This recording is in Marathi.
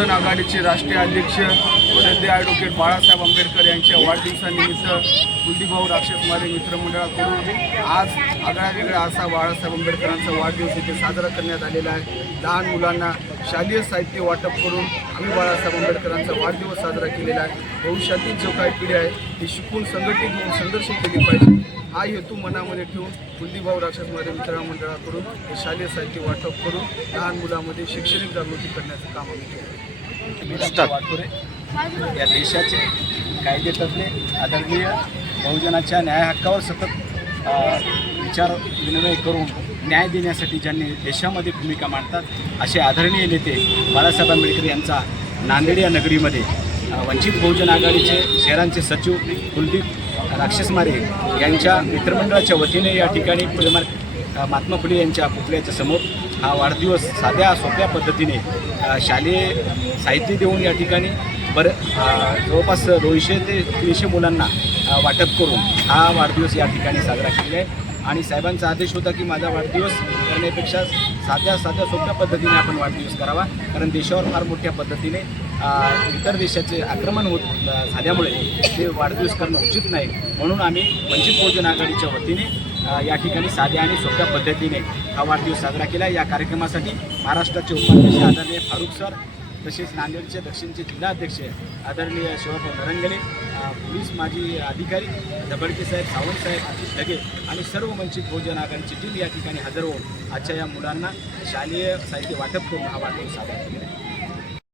बहुजन आघाडीचे राष्ट्रीय अध्यक्ष श्रद्धे ॲडव्होकेट बाळासाहेब आंबेडकर यांच्या वाढदिवसानिमित्त कुलदीपभाऊ राक्षस मारे मित्रमंडळाकडून आज आगळा वेगळा असा बाळासाहेब आंबेडकरांचा वाढदिवस इथे साजरा करण्यात आलेला आहे. लहान मुलांना शालेय साहित्य वाटप करून आम्ही बाळासाहेब आंबेडकरांचा वाढदिवस साजरा केलेला आहे. भविष्यातील जो काही पिढी आहे ती शिकून संघटित होऊन संघर्ष केली पाहिजे. हा हेतू मनामध्ये ठेवून कुलदीपभाऊ राक्षसमारे मित्रमंडळाकडून हे शालेय साहित्य वाटप करून लहान मुलांमध्ये शैक्षणिक जागृती करण्याचं काम आम्ही केलं. वाटोरे. या देशाचे कायदेतज्ञ आदरणीय बहुजनाच्या न्याय हक्कावर सतत विचार विनिमय करून न्याय देण्यासाठी ज्यांनी देशामध्ये भूमिका मांडतात असे आदरणीय नेते बाळासाहेब आंबेडकर यांचा नांदेड या नगरीमध्ये वंचित बहुजन आघाडीचे शहरांचे सचिव कुलदीप राक्षसमारे यांच्या मित्रमंडळाच्या वतीने या ठिकाणी फुलेमार महात्मा फुले यांच्या पुतळ्याच्या समोर हा वाढदिवस साध्या सोप्या पद्धतीने शालेय साहित्य देऊन या ठिकाणी बरं जवळपास दोनशे ते तीनशे मुलांना वाटप करून हा वाढदिवस या ठिकाणी साजरा केलेला आहे. आणि साहेबांचा आदेश होता की माझा वाढदिवस करण्यापेक्षा साध्या साध्या सोप्या पद्धतीने आपण वाढदिवस करावा. कारण देशावर फार मोठ्या पद्धतीने इतर देशाचे आक्रमण होत झाल्यामुळे ते वाढदिवस करणं उचित नाही. म्हणून आम्ही वंचित बहुजन आघाडीच्या वतीने या ठिकाणी साध्या आणि सोप्या पद्धतीने हा वाढदिवस साजरा केला. या कार्यक्रमासाठी महाराष्ट्राचे उपाध्यक्ष आदरणीय फारुख सर तसेच नांदेडचे दक्षिणचे जिल्हाध्यक्ष आदरणीय शिवभाऊ नरंगले पोलीस माजी अधिकारी दबडके साहेब सावंत साहेब लगे ढगे आणि सर्व वंचित बहुजन आघाडीची टीम या ठिकाणी हजर होऊन आजच्या या मुलांना शालेय साहित्य वाटप करून हा वाढदिवस साजरा केलेला आहे